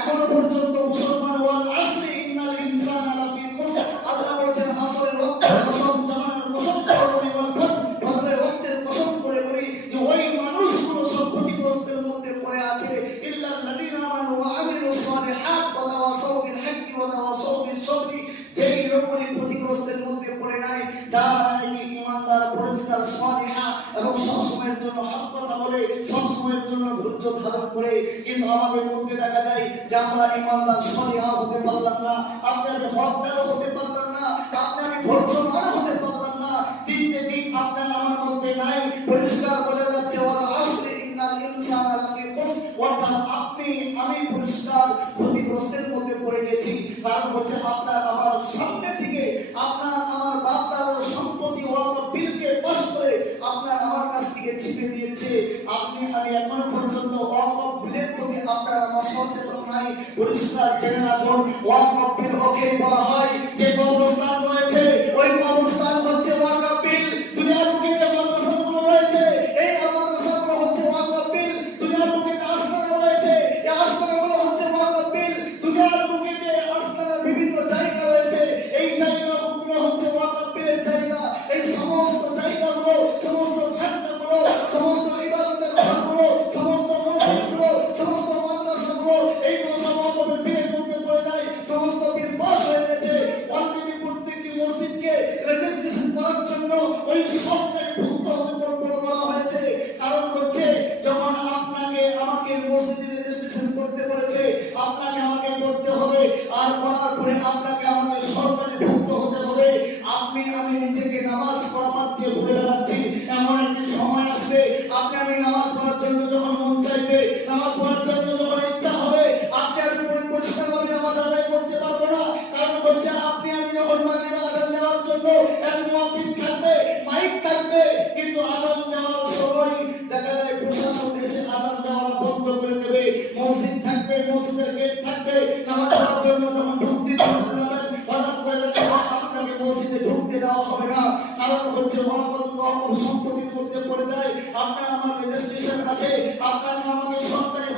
এখনো পর্যন্ত মুসলমান ওয়াল আসরি ইন্নাল ইনসানা লাফি খুসর, আল্লাহ বলেছেন আসরের ওয়াক্তের কসম, জামানার কসম করে ওয়াল ফজরের ওয়াক্তের কসম করে বলি যে ওই মানুষগুলো সব ক্ষতিগ্রস্তের মধ্যে পড়ে আছে। ইল্লাল্লাযীনা আমানু ওয়া আমিলুস সালিহাত ওয়া তাওয়াসাউ বিল হাক্কি ওয়া তাওয়াসাউ বিস সাবরি, যেই লোকগুলি ক্ষতিগ্রস্তের মধ্যে পড়ে নাই, যারা নাকি ঈমানদার, পরিষ্কার, সালিহা এবং সব সময়ের জন্য হক কথা বলে, সব সময়ের জন্য ধৈর্য ধারণ করে। কিন্তু আমাদের মধ্যে দেখা যায় যে আমরা ঈমানদার, সালিহা হতে পারলাম না, আপনাকে হকদারও হতে পারলাম না, আপনাকে ধৈর্যমান হতে পারলাম না। তিনটে দিক আপনার আমার মধ্যে নাই। পরিষ্কার বলে যাচ্ছে ওয়াল আসরি ইন্নাল ইনসানা লাফি খুসর, অর্থাৎ আপনি আমি পরিষ্কার ক্ষতিগ্রস্তের মধ্যে পড়ে গেছি। কারণ হচ্ছে আপনার আমার সামনে থেকে আপনার আমার বাপ দাদার সম্পত্তি ওয়াকফ বিলকে পাস করে আপনার আমার কাছ থেকে ছিপে দিয়েছে। আপনি আমি এখনো পর্যন্ত ওয়াকফ বিলের প্রতি আপনার আমার সচেতন নাই। পরিষ্কার জেনে রাখুন, ওয়াকফ বিল ওকে বলা হয় যে কবরস্থান রয়েছে, ওই কবরস্থান হচ্ছে ওয়াকফ বিল। দুনিয়ার বুকে যে মাদ্রাসাগুলো রয়েছে, এই মাদ্রাসাগুলো হচ্ছে ওয়াকফ বিল। দুনিয়ার বুকে যে আস্তানা রয়েছে, এই আস্তানাগুলো হচ্ছে ওয়াকফ বিল। দুনিয়ার বুকে যে আস্তানার বিভিন্ন জায়গা রয়েছে, এই জায়গাগুলো হচ্ছে ওয়াকফ বিলের জায়গা। এই সমস্ত জায়গাগুলো, সমস্ত খানকাগুলো, সমস্ত ইবাদতের ঘরগুলো, সমস্ত মসজিদগুলো, সমস্ত মাদ্রাসাগুলো, এইগুলো সব ওয়াকফের বিলের মধ্যে পড়ে যায়। সমস্ত বিল পাস হয়ে গেছে। অলরেডি প্রত্যেকটি মসজিদকে রেজিস্ট্রেশন করার জন্য ওই সরকারি ভুক্ত হতে বলা হয়েছে। কারণ হচ্ছে যখন আপনাকে আমাকে মসজিদে রেজিস্ট্রেশন করতে বলেছে, আপনাকে আমাকে করতে হবে, আর করার পরে আপনাকে আমাকে সরকারি ভুক্ত হতে হবে। আপনি আমি নিজেকে নামাজ পড়া বাদ দিয়ে ঘুরে বেড়াচ্ছি। এমন একটি সময় আসবে, আপনি আমি নামাজ পড়ার জন্য যখন মন চাইবে, নামাজ পড়ার জন্য যখন ইচ্ছা হবে, আপনি আমি পরিষ্কারভাবে নামাজ আদায় করতে পারবো না। কারণ হচ্ছে আপনি আমি যখন মাগরিবের আযান দেওয়ার জন্য এক মুয়াজ্জিন থাকবে, মাইক থাকবে, কিন্তু আযান দেওয়ার সময় দেখা যায় প্রশাসন এসে আযান দেওয়া বন্ধ করে দেবে। মসজিদ থাকবে, মসজিদের গেট থাকবে, নামাজ পড়ার জন্য যখন ঢুকতে যাবেন, হঠাৎ করে দেখা যায় আপনাকে মসজিদে ঢুকতে দেওয়া হবে না। কারণ হচ্ছে ওয়াকফ সম্পত্তির মধ্যে পড়ে যায়। আপনার আমার রেজিস্ট্রেশন আছে, আপনার আমাকে সরকারি